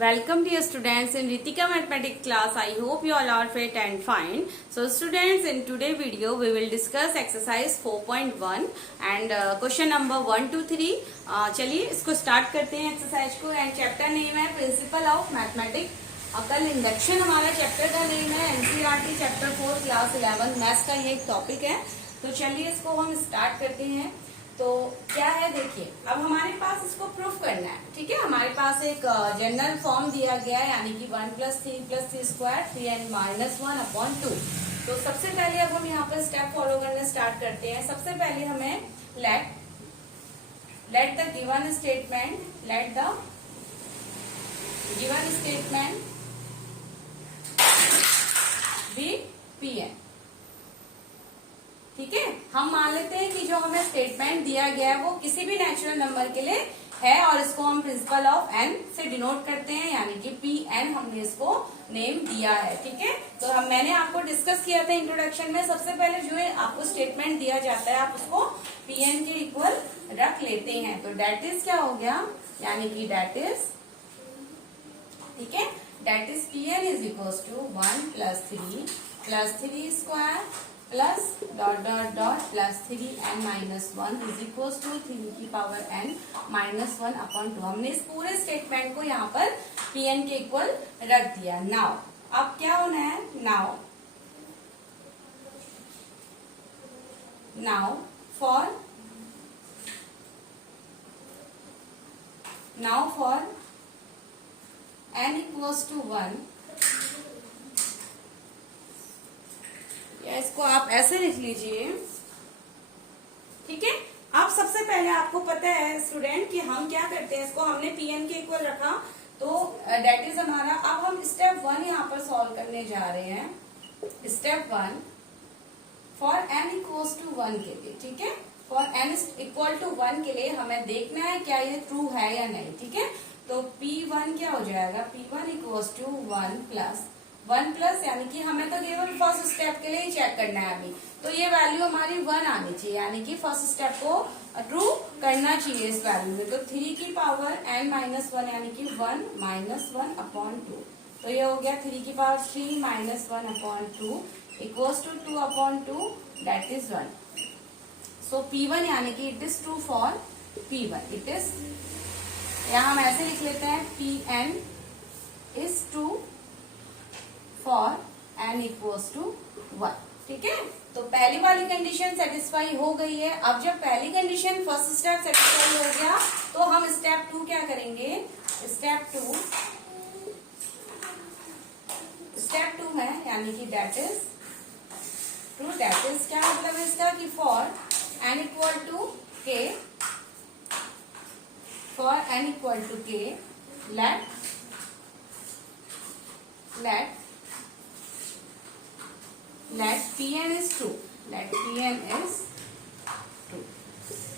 Welcome dear students in Ritika mathematics class. I hope you all are fit and fine. So students, in today video we will discuss exercise 4.1 and question number 1 to 3. चलिए इसको start करते हैं exercise को and chapter name है principal of mathematics. कल induction हमारा chapter का name है। एनसीईआरटी चैप्टर 4 क्लास 11 मैथ्स का ये एक टॉपिक है। तो चलिए इसको हम स्टार्ट करते हैं। तो क्या है देखिए, अब हमारे पास इसको प्रूफ करना है। ठीक है, हमारे पास एक जनरल फॉर्म दिया गया है, यानी कि 1 + 3 + 3 स्क्वायर 3n - 1/2। तो सबसे पहले अब हम यहाँ पर स्टेप फॉलो करना स्टार्ट करते हैं। सबसे पहले हमें let the given statement be Pn। ठीक है, हम मान लेते हैं कि जो हमें स्टेटमेंट दिया गया है वो किसी भी नेचुरल नंबर के लिए है और इसको हम प्रिंसिपल ऑफ n से डिनोट करते हैं, यानी कि Pn हमने इसको नेम दिया है। ठीक है, तो मैंने आपको डिस्कस किया था इंट्रोडक्शन में। सबसे पहले जो है आपको स्टेटमेंट दिया जाता है, आप उसको Pn के इक्वल रख लेते हैं। तो डेट इज क्या हो गया, यानी कि डेट इज, ठीक है, that is Pn is equal to 1 + 3 square plus dot dot dot plus 3n - 1 is equal to 3n - 1/2। हमने इस पूरे स्टेटमेंट को यहाँ पर Pn के इक्वल रख दिया। नाउ अब क्या होना है, now for n equals to 1, या इसको आप ऐसे लिख लीजिए। ठीक है, अब सबसे पहले आपको पता है स्टूडेंट कि हम क्या करते हैं, इसको हमने Pn के इक्वल रखा तो डेट इज हमारा। अब हम स्टेप 1 यहाँ पर सॉल्व करने जा रहे हैं। Step 1 for n equals to 1 के लिए। ठीक है, फॉर n इक्वल टू 1 के लिए हमें देखना है क्या ये ट्रू है या नहीं। ठीक है, तो P1 क्या हो जाएगा, P1 इक्वल्स टू 1 प्लस, यानी कि हमें तो केवल फर्स्ट स्टेप के लिए ही चेक करना है अभी। तो ये वैल्यू हमारी 1 आनी चाहिए, यानी कि फर्स्ट स्टेप को ट्रू करना चाहिए इस वैल्यू में। तो 3 की पावर n - 1 यानी कि 1 - 1/2। तो ये हो गया 3 की power 3 - 1/2 equals to 2/2, that is 1। So P1 यानी कि it is true for P1। It is, यहाँ हम ऐसे लिख लेते हैं, Pn is true for n equals to 1। ठीक है, तो पहली वाली कंडीशन सेटिस्फाई हो गई है। अब जब पहली कंडीशन फर्स्ट स्टेप सेटिस्फाई हो गया तो हम स्टेप 2 क्या करेंगे, स्टेप 2 है, यानी कि that is true. That is क्या मतलब है इसका, कि for n equal to k, let Pn is true।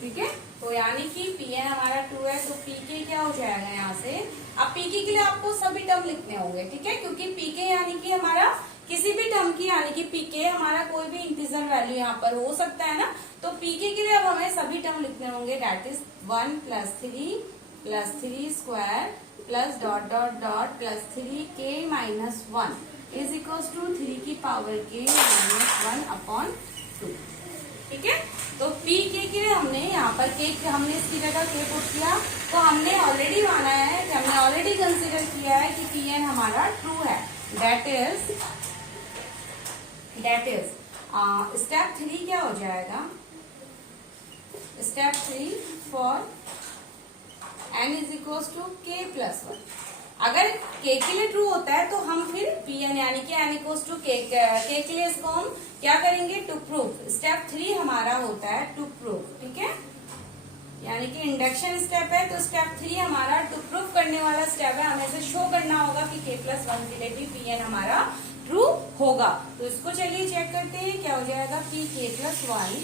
ठीक है, तो यानी कि Pn हमारा ट्रू है, तो Pk क्या हो जाएगा यहाँ से। अब Pk के लिए आपको सभी टर्म लिखने होंगे। ठीक है, क्योंकि Pk यानी कि हमारा किसी भी टर्म की, यानी कि Pk हमारा कोई भी इंटीजर वैल्यू यहाँ पर हो सकता है ना। तो Pk के लिए अब हमें सभी टर्म लिखने होंगे। That is 1 + 3 square plus dot dot dot plus 3k - 1 is equals to 3 की पावर k - 1/2। ठीक है, तो Pk के लिए हमने यहाँ पर हमने इसकी जगह k पुट किया। तो हमने ऑलरेडी माना है, कि हमने ऑलरेडी कंसीडर किया है कि Pn हमारा ट्रू है। डेट इज स्टेप 3 क्या हो जाएगा, step 3 for n is equals to k + 1। अगर k के लिए ट्रू होता है तो हम फिर Pn यानी कि n इक्वल्स टू k के लिए इसको हम क्या करेंगे, टू प्रूव। स्टेप 3 हमारा होता है टू प्रूव। ठीक है, यानी कि इंडक्शन स्टेप है, तो स्टेप 3 हमारा टू प्रूव करने वाला स्टेप है। हमें इसे शो करना होगा कि k + 1 के लिए भी Pn हमारा ट्रू होगा। तो इसको चलिए चेक करते हैं, क्या हो जाएगा, कि k + 1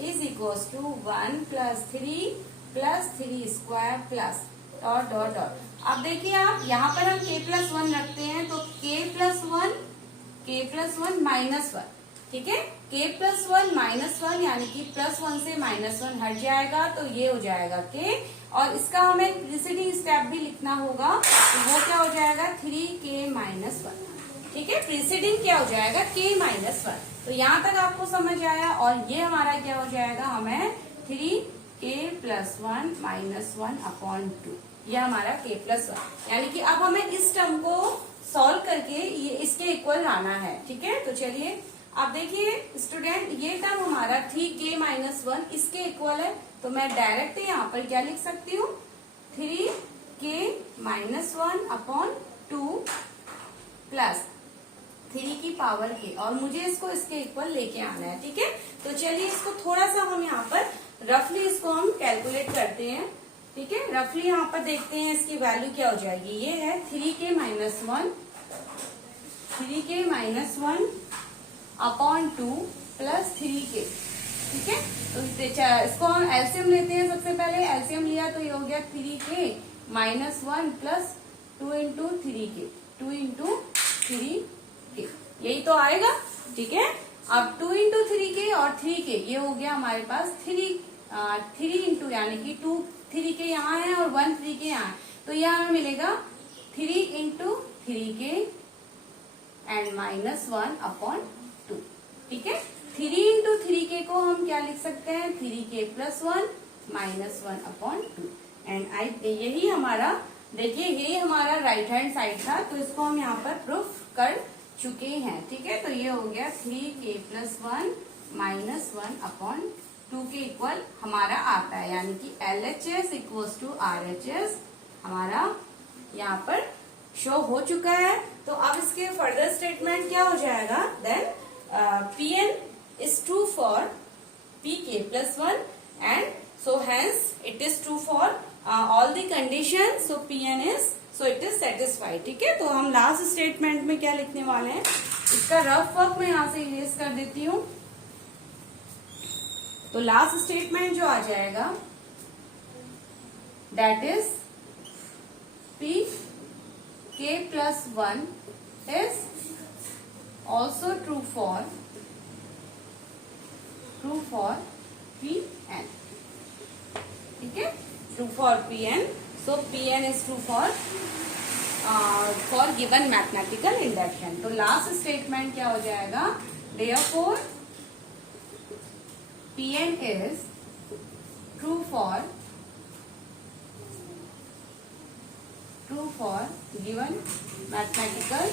is equals to 1 + 3 square plus dot dot dot. अब देखिए आप यहाँ पर हम k + 1 रखते हैं, तो k + 1 -1। ठीक है, k + 1 -1 यानी कि +1 से -1 हट जाएगा, तो ये हो जाएगा k और इसका हमें प्रीसीडिंग स्टेप भी लिखना होगा, तो वो क्या हो जाएगा 3k-1। ठीक है, प्रीसीडिंग क्या हो जाएगा k-1। तो यहाँ तक आपको समझ आया, और ये हमारा क्या हो जाएगा, हमें 3k+1 -1/2, यह हमारा k+1। यानी कि अब हमें इस टर्म को सॉल्व करके ये इसके इक्वल लाना है। ठीक है, तो चलिए आप देखिए स्टूडेंट, ये टर्म हमारा 3k-1 इसके इक्वल है, तो मैं डायरेक्ट यहाँ पर क्या लिख सकती हूँ, 3k-1/2 प्लस 3 की पावर k, और मुझे इसको इसके इक्वल लेके आना है। ठीक है, तो चलिए इसको थोड़ा सा हम यहाँ पर रफली इसको हम कैलकुलेट करते हैं। ठीक है, रफली यहाँ पर देखते हैं इसकी वैल्यू क्या हो जाएगी। ये है 3k-1 3k-1/2 प्लस 3k। ठीक है, तो इसको हम एलसीएम लेते हैं। सबसे पहले एलसीएम लिया तो ये हो गया 3k-1 प्लस 2 × 3k, 2 × 3k, यही तो आएगा। ठीक है, अब 2 × 3k और 3k, ये हो गया हमारे पास 3 इंटू, यानी कि 2 3k यहाँ है और 1 3k यहाँ है, तो यह हमें मिलेगा 3 × 3k एंड -1/2। ठीक है, 3 × 3k को हम क्या लिख सकते हैं, 3k+1 -1/2। एंड यही हमारा, देखिए यही हमारा राइट हैंड साइड था, तो इसको हम यहाँ पर प्रूफ कर चुके हैं। ठीक है, तो ये हो गया 3k+1 -1/2 के इक्वल हमारा आता है, यानी कि LHS = RHS हमारा यहाँ पर शो हो चुका है। तो अब इसके फर्दर स्टेटमेंट क्या हो जाएगा, then Pn is true for pk+1 and so hence it is true for all the conditions, so Pn is, so it is satisfied। ठीक है, तो हम लास्ट स्टेटमेंट में क्या लिखने वाले हैं, इसका रफ वर्क मैं यहाँ से इरेज कर देती हूँ। तो लास्ट स्टेटमेंट जो आ जाएगा that is pk+1 is also true for Pn। ठीक है, true for Pn, so Pn is true for given mathematical induction। तो लास्ट स्टेटमेंट क्या हो जाएगा, therefore Pn is true for given mathematical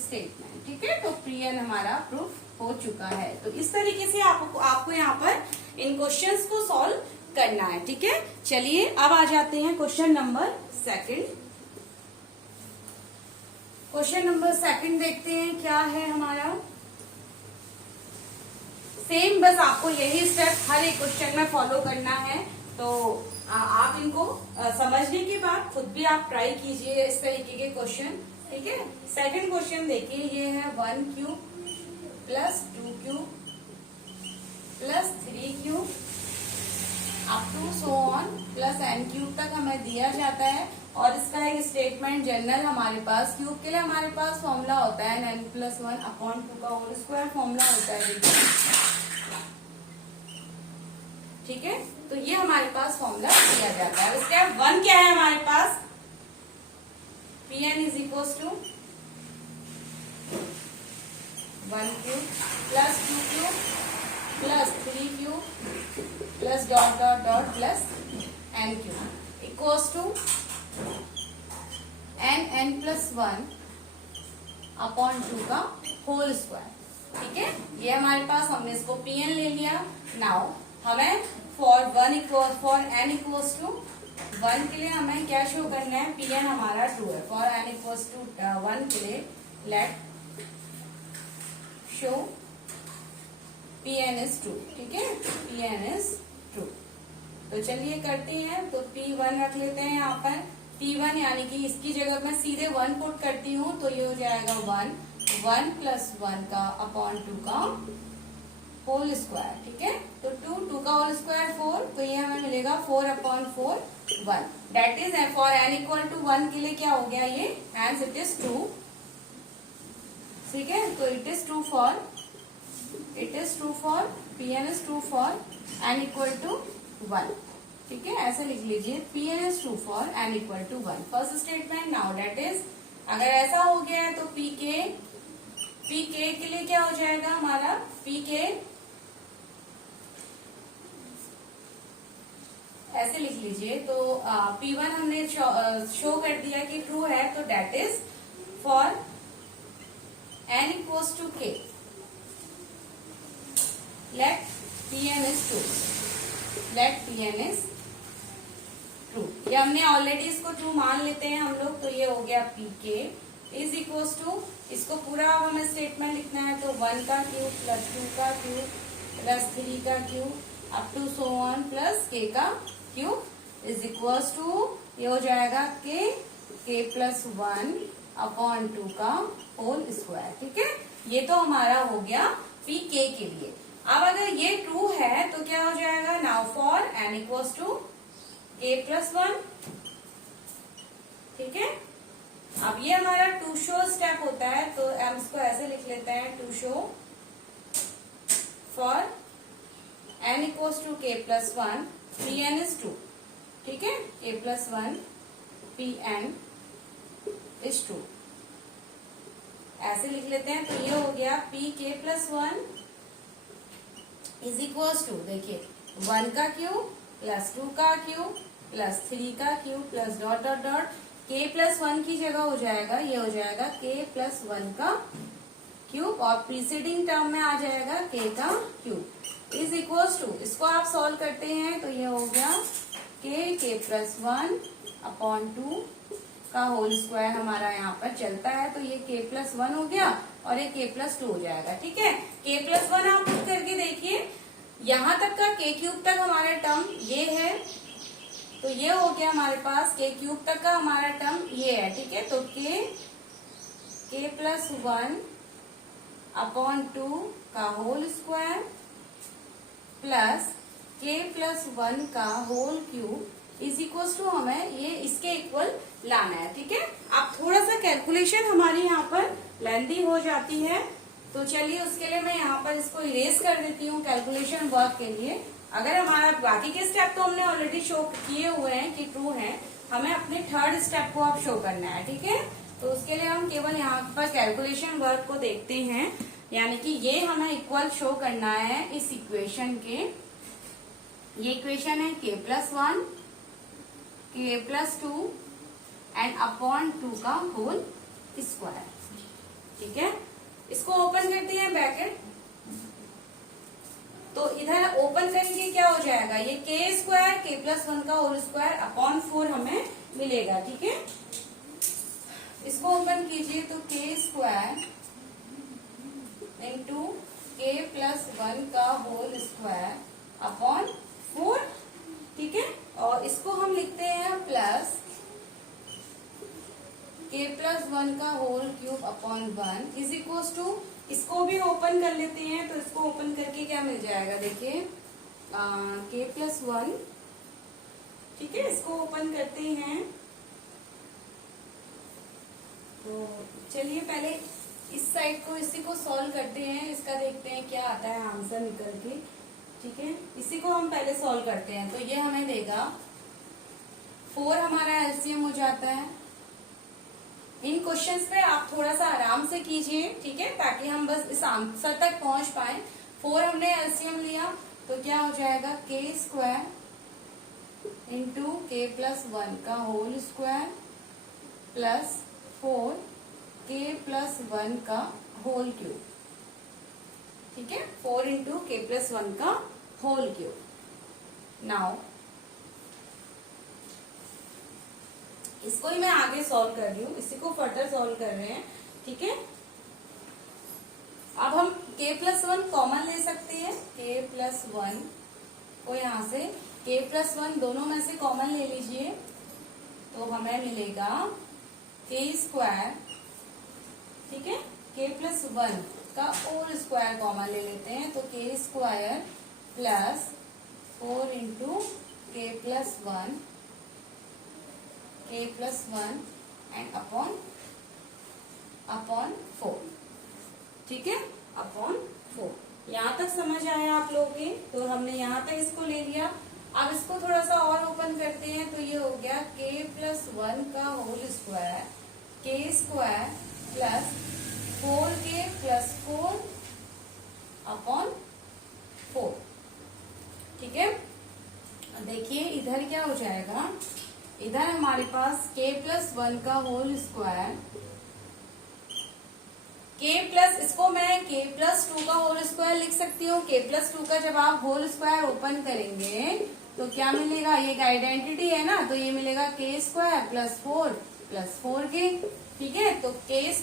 statement, ठीक है, तो Pn हमारा प्रूफ हो चुका है। तो इस तरीके से आपको यहाँ पर इन क्वेश्चंस को सॉल्व करना है। ठीक है, चलिए अब आ जाते हैं क्वेश्चन नंबर 2। क्वेश्चन नंबर 2 देखते हैं क्या है हमारा। सेम, बस आपको यही स्टेप हर एक क्वेश्चन में फॉलो करना है। तो आप इनको समझने के बाद खुद भी आप ट्राई कीजिए इस तरीके के क्वेश्चन। ठीक है, सेकंड क्वेश्चन देखिए, ये है 1³ + 2³ + 3³ up to so on +n³ तक हमें दिया जाता है। और इसका एक स्टेटमेंट जनरल हमारे पास, क्यूब के लिए हमारे पास फॉर्मूला होता है n+1/2 का होल स्क्वायर फॉर्मूला होता है। ठीक है, तो ये हमारे पास फॉर्मूला दिया जाता है। स्टेप 1 क्या है हमारे पास, Pn = 1³ + 2³ + 3³ + ... n³ = n+1/2 का होल स्क्वायर। ठीक है, ये हमारे पास, हमने इसको Pn ले लिया। नाउ हमें फॉर n = 1 के लिए हमें क्या शो करना है, Pn हमारा 2 है। फॉर n = 1 के लिए लेट शो Pn is 2। ठीक है, Pn is 2। तो चलिए करते हैं। तो P1 रख लेते हैं यहाँ पर। P1 यानी कि इसकी जगह मैं सीधे 1 पुट करती हूँ, तो ये हो जाएगा 1 + 1 का /2 का होल स्क्वायर। ठीक है, तो 2 का होल स्क्वायर 4, तो ये हमें मिलेगा 4/4 1। दैट इज फॉर n = 1 के लिए क्या हो गया ये, एंड इट इज 2। ठीक है, तो it is 2 for it is true for Pn is true for n equal to 1। ठीक है, ऐसे लिख लीजिए Pn is true for n equal to 1। First statement. Now that is, अगर ऐसा हो गया है तो Pk के लिए क्या हो जाएगा हमारा, Pk ऐसे लिख लीजिए। तो P1 हमने शो कर दिया कि ट्रू है, तो that is for n equals to k let Pn is true, let Pn is true. ये हमने ऑलरेडी इसको ट्रू मान लेते हैं हम लोग, तो ये हो गया Pk इज इक्वल्स टू, इसको पूरा अब हमें स्टेटमेंट लिखना है, तो 1 का क्यूब प्लस 2 का क्यूब प्लस 3 का cube up to so on plus k का क्यूब इज इक्वल्स टू, ये हो जाएगा k प्लस 1 अपॉन 2 का होल स्क्वायर। ठीक है, ये तो हमारा हो गया Pk के लिए। अब अगर ये ट्रू है तो क्या हो जाएगा, now for n equals to k plus 1। ठीक है, अब ये हमारा टू शो स्टेप होता है, तो हम इसको ऐसे लिख लेते हैं, to show for n equals to k plus 1 Pn is true. ठीक है, k plus 1 Pn is true, ऐसे लिख लेते हैं। तो ये हो गया Pk plus 1 is equals to, देखिए 1 का क्यूब प्लस 2 का क्यूब प्लस 3 का cube plus dot dot dot, k plus 1 की जगह हो जाएगा, ये हो जाएगा k प्लस 1 का क्यूब और प्रीसीडिंग टर्म में आ जाएगा k का क्यूब इज इक्वल्स टू, इसको आप सॉल्व करते हैं तो ये हो गया k प्लस 1 अपॉन 2 का होल स्क्वायर हमारा यहाँ पर चलता है, तो ये k प्लस 1 हो गया और ये k प्लस 2 हो जाएगा। ठीक है, k प्लस 1 आप पुट करके देखिए, यहाँ तक का k क्यूब तक हमारा टर्म ये है, तो ये हो गया हमारे पास k क्यूब तक का हमारा टर्म ये है। ठीक है, तो k प्लस 1 अपॉन 2 का whole square plus k plus 1 का whole cube is equal to, हमें ये इसके इक्वल लाना है। ठीक है, अब थोड़ा सा कैलकुलेशन हमारी यहाँ पर लेंथी हो जाती है, तो चलिए उसके लिए मैं यहाँ पर इसको इरेज कर देती हूँ कैलकुलेशन वर्क के लिए। अगर हमारा बाकी के स्टेप तो हमने ऑलरेडी शो किए हुए हैं कि ट्रू हैं, हमें अपने थर्ड स्टेप को अब शो करना है। ठीक है, तो उसके लिए हम केवल यहाँ पर कैलकुलेशन वर्क को देखते हैं, यानी कि ये हमें इक्वल शो करना है इस इक्वेशन के। ये इक्वेशन है k plus 1 k plus 2 and upon 2 का होल स्क्वायर। ठीक है, इसको ओपन करते हैं ब्रैकेट, तो इधर ओपन करेंगे क्या हो जाएगा, ये k स्क्वायर k प्लस 1 का होल स्क्वायर अपॉन 4 हमें मिलेगा। ठीक है, इसको ओपन कीजिए तो k square into k plus 1 का होल स्क्वायर अपॉन 4। ठीक है, और इसको हम लिखते हैं प्लस k प्लस 1 का whole cube upon 1 is equal to, इसको भी ओपन कर लेते हैं, तो इसको ओपन करके क्या मिल जाएगा, देखिए k प्लस 1। ठीक है, इसको ओपन करते हैं, तो चलिए पहले इस साइड को इसी को सॉल्व करते हैं, इसका देखते हैं क्या आता है आंसर निकल के। ठीक है, इसी को हम पहले सॉल्व करते हैं, तो ये हमें देगा 4 हमारा एलसीएम हो जाता है। इन क्वेश्चंस पे आप थोड़ा सा आराम से कीजिए, ठीक है, ताकि हम बस इस आंसर तक पहुंच पाए। 4 हमने एलसीएम लिया तो क्या हो जाएगा, k square into k plus 1 का whole square plus 4 k plus 1 का होल क्यूब। ठीक है, 4 इंटू k प्लस 1 का होल क्यूब। नाउ इसको ही मैं आगे सॉल्व कर रही हूँ, इसी को फर्दर सॉल्व कर रहे हैं। ठीक है, अब हम k प्लस 1 कॉमन ले सकते हैं, k प्लस 1 को यहाँ से k प्लस 1 दोनों में से कॉमन ले लीजिए, तो हमें मिलेगा k स्क्वायर। ठीक है, k प्लस 1 का होल स्क्वायर कॉमन ले लेते हैं, तो k square plus 4 into k plus 1 k plus 1 and upon 4। ठीक है, अपॉन 4। यहाँ तक समझ आया आप लोगों के? तो हमने यहाँ तक इसको ले लिया। अब इसको थोड़ा सा और ओपन करते हैं, तो ये हो गया k+1 का whole square, k² plus 4k+4 upon 4। ठीक है, देखिए इधर क्या हो जाएगा, इधर हमारे पास k+1 का होल स्क्वायर, इसको मैं k+2 का होल स्क्वायर लिख सकती हूँ। k+2 का जब आप होल स्क्वायर ओपन करेंगे तो क्या मिलेगा, ये एक आइडेंटिटी है ना, तो ये मिलेगा k² + 4 + 4k। ठीक है, तो k² +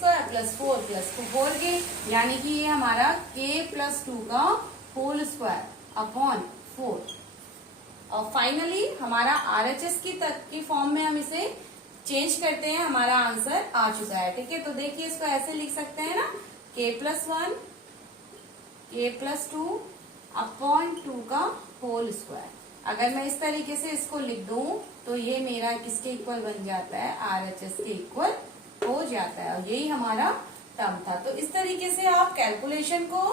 4 + 4k, यानी कि ये हमारा k+2 का होल स्क्वायर अपॉन 4। और फाइनली हमारा RHS की फॉर्म में हम इसे चेंज करते हैं, हमारा आंसर आ चुका है। ठीक है, तो देखिए इसको ऐसे लिख सकते हैं ना, k+1 k+2 अपॉन 2 का होल स्क्वायर। अगर मैं इस तरीके से इसको लिख दूं तो ये मेरा किसके इक्वल बन जाता है, RHS के इक्वल हो जाता है। और यही हमारा टर्म था। तो इस तरीके से आप कैलकुलेशन को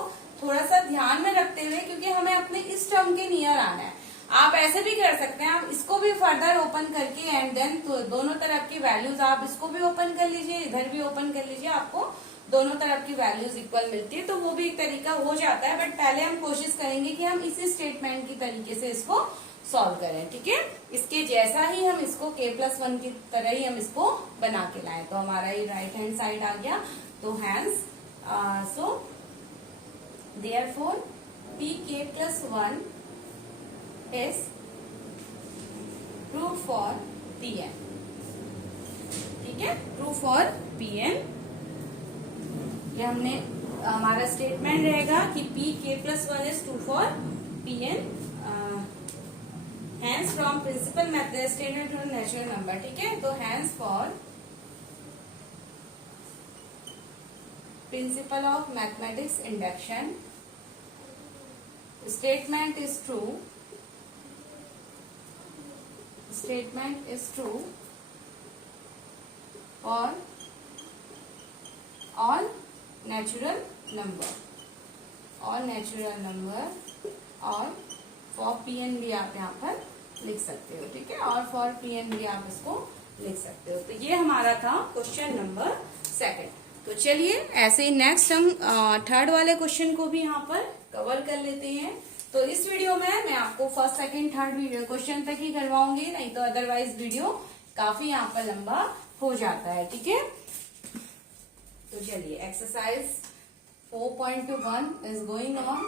थोड़ा सा ध्यान में रखते हुए, क्योंकि हमें अपने इस टर्म के नियर आना है, आप ऐसे भी कर सकते हैं, आप इसको भी फर्दर ओपन करके एंड देन तो दोनों तरफ की वैल्यूज आप इसको भी ओपन कर लीजिए, इधर भी ओपन कर लीजिए, आपको दोनों तरफ की वैल्यूज इक्वल मिलती है, तो वो भी एक तरीका हो जाता है। बट पहले हम कोशिश करेंगे कि हम इसी स्टेटमेंट की तरीके से इसको सॉल्व करें। ठीक है, इसके जैसा ही हम इसको k+1 की तरह ही हम इसको बना के लाएं। तो हमारा ये राइट हैंड साइड आ गया। तो hence so therefore pk+1 is true for Pn। ठीक है, ट्रू फॉर Pn। ये हमने हमारा स्टेटमेंट रहेगा कि pk+1 is true for Pn। Hence from principle method standard to natural number. ठीक है, तो hence for principle of mathematics induction statement is true, statement is true for all natural number, और for Pn भी आप यहाँ पर लिख सकते हो। ठीक है, और for Pn भी आप इसको लिख सकते हो। तो ये हमारा था क्वेश्चन नंबर 2। तो चलिए ऐसे ही नेक्स्ट हम थर्ड वाले क्वेश्चन को भी यहाँ पर कवर कर लेते हैं। तो इस वीडियो में मैं आपको first second third video question तक ही करवाऊंगी, नहीं तो अदरवाइज वीडियो काफी यहाँ पर लंबा हो जाता है। ठीक है, तो चलिए exercise 4.1 is going on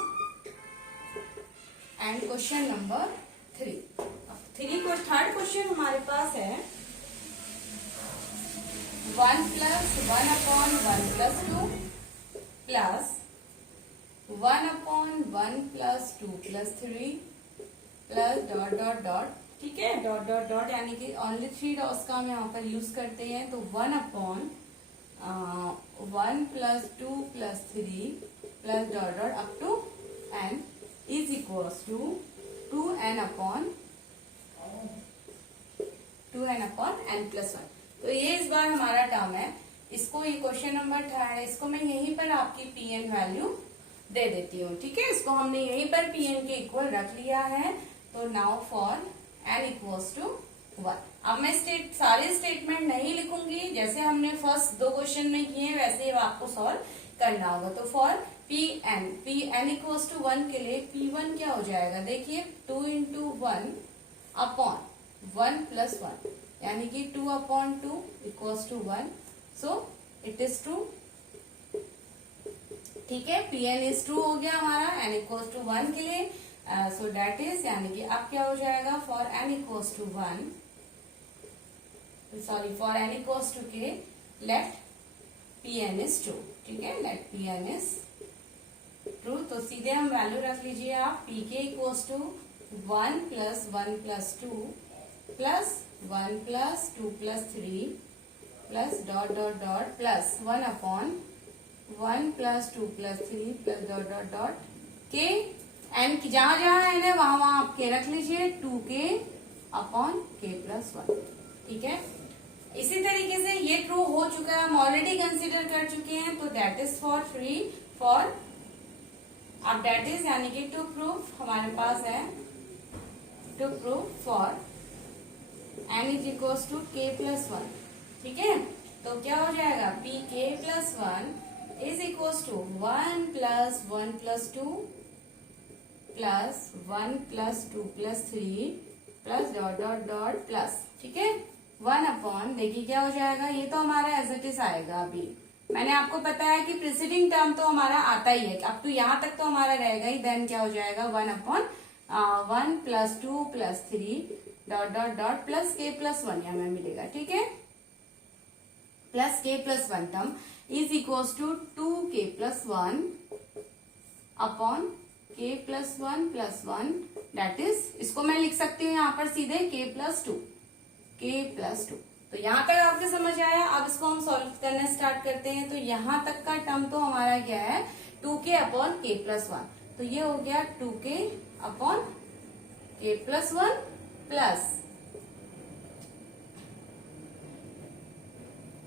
and question number 3 को थर्ड क्वेश्चन हमारे पास है 1 + 1/1 + 2 plus 1/1 + 2 + 3 plus dot dot dot. ठीक है, डॉट डॉट डॉट यानी कि ओनली 3 डॉट्स का हम यहाँ पर यूज करते हैं। तो 1/1 + 2 + 3 plus dot dot up to n is equals to 2n/n + 1। तो ये इस बार हमारा टर्म है। इसको, ये क्वेश्चन नंबर 3 है, इसको मैं यहीं पर आपकी Pn वैल्यू दे देती हूँ। ठीक है, इसको हमने यहीं पर Pn के इक्वल रख लिया है। तो नाउ फॉर n = 1। अब मैं सारे स्टेटमेंट नहीं लिखूंगी, जैसे हमने फर्स्ट 2 क्वेश्चन में किए वैसे ही आपको सॉल्व करना होगा। तो फॉर Pn = 1 के लिए P1 क्या हो जाएगा, देखिए 2 × 1/1 + 1 यानी कि 2/2 = 1। So it is true. ठीक है, Pn इज ट्रू हो गया हमारा n = 1 के लिए। सो डेट इज, यानी कि अब क्या हो जाएगा, फॉर n = 1, sorry for n = k let Pn is true. ठीक है, लेट Pn इज ट्रू। तो सीधे हम वैल्यू रख लीजिए आप, Pk = 1 + 1 + 2 plus 1 + 2 + 3 plus dot dot dot plus 1/1 + 2 + 3 plus dot dot dot के एन की जहां जहां एन है वहां वहां आप के रख लीजिए 2k/k + 1। ठीक है, इसी तरीके से ये ट्रू हो चुका है, हम ऑलरेडी कंसीडर कर चुके हैं। तो दैट इज फॉर 3 फॉर अब डेट इज यानी कि टू प्रूफ हमारे पास है, to proof for n is equals to k plus one. ठीक है, तो क्या हो जाएगा P k plus one is equals to one plus two plus one plus two plus three plus dot dot dot plus. ठीक है, one upon, देखिए क्या हो जाएगा, ये तो हमारा एज इट इज आएगा। अभी मैंने आपको बताया कि प्रीसीडिंग टर्म तो हमारा आता ही है, अब तो यहाँ तक तो हमारा रहेगा ही। देन क्या हो जाएगा one upon one plus two plus three dot dot dot plus k plus one हमें मिलेगा। ठीक है, plus k plus one term is equals to two k plus one upon k plus one that is, इसको मैं लिख सकती हूँ यहाँ पर सीधे के प्लस टू। तो यहाँ तक आपके समझ आया। अब इसको हम सॉल्व करना स्टार्ट करते हैं। तो यहाँ तक का टर्म तो हमारा क्या है, टू के अपॉन के प्लस वन। तो ये हो गया टू के upon k plus one plus,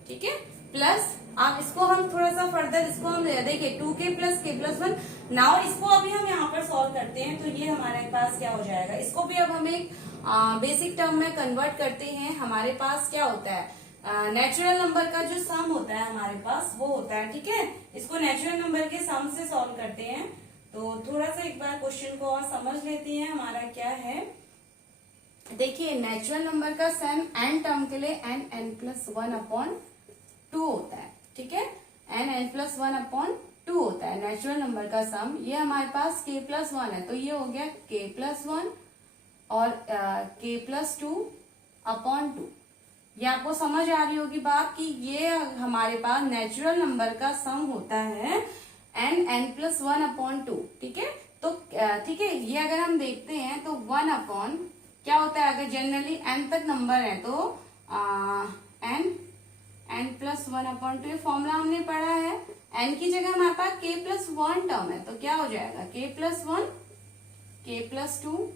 ठीक है, प्लस अब इसको हम थोड़ा सा फर्दर इसको हम देखिए to k plus one. Now इसको अभी हम यहाँ पर सॉल्व करते हैं। तो ये हमारे पास क्या हो जाएगा, इसको भी अब हम एक बेसिक टर्म में कन्वर्ट करते हैं। हमारे पास क्या होता है, नेचुरल नंबर का जो सम होता है हमारे पास वो होता है। ठीक है, इसको नेचुरल नंबर के सम से सॉल्व करते हैं। तो थोड़ा सा एक बार क्वेश्चन को और समझ लेते हैं हमारा क्या है। देखिए नेचुरल नंबर का सम n टर्म के लिए n plus one upon two होता है। ठीक है, n plus one upon two होता है नेचुरल नंबर का सम। ये हमारे पास k प्लस वन है, तो ये हो गया k प्लस वन और k plus two upon two. ये आपको समझ आ रही होगी बात कि ये हमारे पास नेचुरल नंबर का सम होता है n plus one upon two. ठीक है, तो ठीक है, ये अगर हम देखते हैं तो वन अपॉन क्या होता है, अगर जनरली n तक नंबर है तो n plus one upon two, ये फॉर्मूला हमने पढ़ा है। n की जगह हमारे पास k प्लस वन टर्म है, तो क्या हो जाएगा k plus one k plus two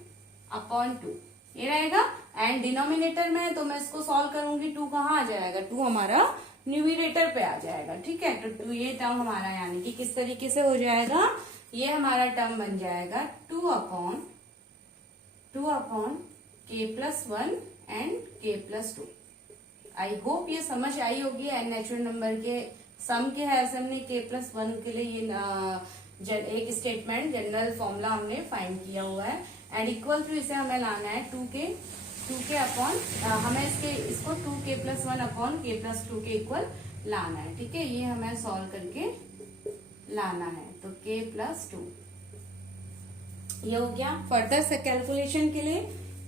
upon two, ये रहेगा। एंड डिनोमिनेटर में है तो मैं इसको सॉल्व करूंगी, टू कहाँ आ जाएगा, टू हमारा न्यूमिनेटर पे आ जाएगा। ठीक है, तो टू ये टर्म हमारा यानी कि किस तरीके से हो जाएगा, ये हमारा टर्म बन जाएगा two upon k plus one and के प्लस टू। आई होप ये समझ आई होगी। एंड नेचुरल नंबर के सम के है ऐसे हमने के प्लस वन के लिए ये एक स्टेटमेंट जनरल फॉर्मूला हमने फाइंड किया हुआ है। एंड इक्वल टू इसे हमें लाना है टू के अपॉन हमें इसको to k plus one upon k plus two के इक्वल लाना है। ठीक है, ये हमें सॉल्व करके लाना है। तो के प्लस टू ये हो गया। फर्दर से कैलकुलेशन के लिए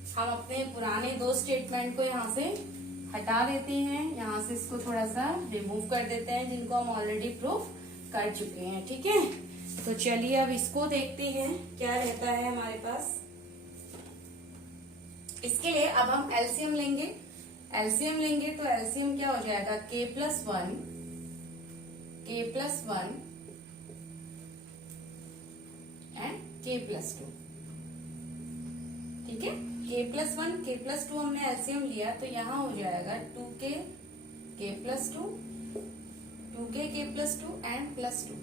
हम अपने पुराने दो स्टेटमेंट को यहाँ से हटा देते हैं, यहाँ से इसको थोड़ा सा रिमूव कर देते हैं जिनको हम ऑलरेडी प्रूफ कर चुके हैं। ठीक है, तो चलिए अब इसको देखते हैं क्या रहता है हमारे पास। इसके लिए अब हम एलसीएम लेंगे। तो एलसीएम क्या हो जाएगा, k plus one and k plus two. ठीक है, k plus one k plus two हमने एलसीएम लिया तो यहाँ हो जाएगा to k plus two k plus two and plus two,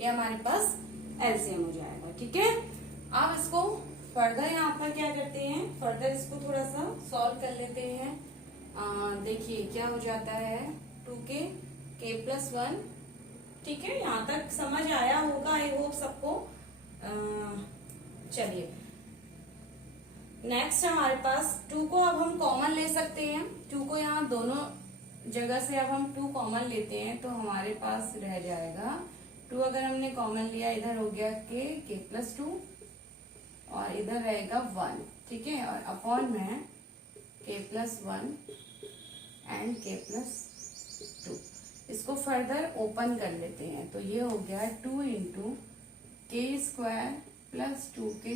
ये हमारे पास एलसीएम हो जाएगा। ठीक है, अब इसको फर्दर यहाँ पर क्या करते हैं, फर्दर इसको थोड़ा सा सॉल्व कर लेते हैं। देखिए क्या हो जाता है, टू के प्लस वन। ठीक है, यहाँ तक समझ आया होगा आई होप सबको। चलिए नेक्स्ट हमारे पास टू को अब हम कॉमन ले सकते हैं। टू को यहाँ दोनों जगह से अब हम टू कॉमन लेते हैं तो हमारे पास रह जाएगा टू। अगर हमने कॉमन लिया, इधर हो गया के प्लस टू और इधर रहेगा वन। ठीक है, और अपॉन में के प्लस वन एंड के प्लस टू। इसको फर्दर ओपन कर लेते हैं तो ये हो गया टू इंटू के square plus two k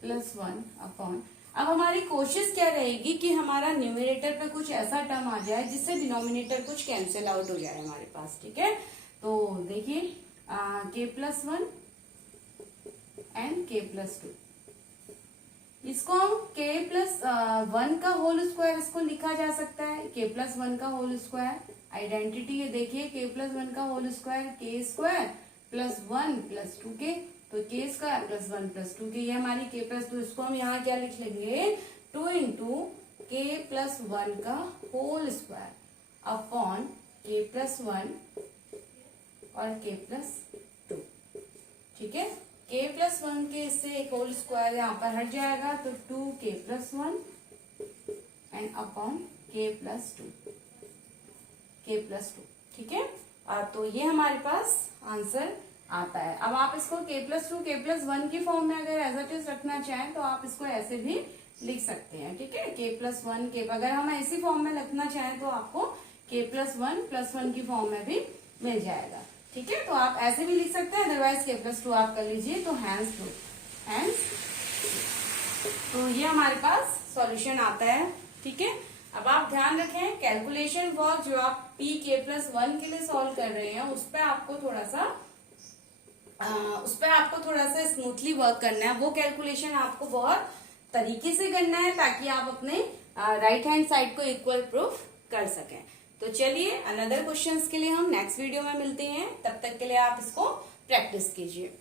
plus one upon. अब हमारी कोशिश क्या रहेगी कि हमारा न्यूमरेटर पे कुछ ऐसा टर्म आ जाए जिससे डिनोमिनेटर कुछ कैंसिल आउट हो जाए हमारे पास। ठीक है, तो देखिए के प्लस वन एंड के प्लस टू, इसको हम के प्लस वन का होल स्क्वायर इसको लिखा जा सकता है, के प्लस वन का होल स्क्वायर। आइडेंटिटी ये देखिए, के प्लस वन का होल स्क्वायर के square plus one plus to के, तो के स्क्वायर प्लस 1 प्लस 2 के, ये हमारी के प्लस 2, इसको हम यहाँ क्या लिख लेंगे 2 इंटू के प्लस 1 का whole square upon k plus 1 और के प्लस 2। ठीक है, के प्लस 1 के इससे एक होल स्क्वायर यहाँ पर हट जाएगा, तो 2 के plus 1 and upon k plus 2, के प्लस 2। ठीक है, तो ये हमारे पास आंसर आता है। अब आप इसको k प्लस 2 के प्लस 1 की फॉर्म में अगर एज इट इज रखना चाहें तो आप इसको ऐसे भी लिख सकते हैं। ठीक है, k प्लस 1 के, अगर हम ऐसी फॉर्म में लिखना चाहें तो आपको k प्लस 1 की फॉर्म में भी मिल जाएगा। ठीक है, तो आप ऐसे भी लिख सकते हैं, अदरवाइज k प्लस 2 आप कर लीजिए। तो हैंस तो ये हमारे पास सॉल्यूशन आता है। ठीक है, अब आप ध्यान रखें कैलकुलेशन वर्क जो आप p k प्लस 1 के लिए सॉल्व कर रहे हैं उस पर आपको थोड़ा सा स्मूथली वर्क करना है। वो कैलकुलेशन आपको बहुत तरीके से करना है ताकि आप अपने राइट हैंड साइड को इक्वल प्रूफ कर सकें। तो चलिए अनदर क्वेश्चंस के लिए हम नेक्स्ट वीडियो में मिलते हैं, तब तक के लिए आप इसको प्रैक्टिस कीजिए।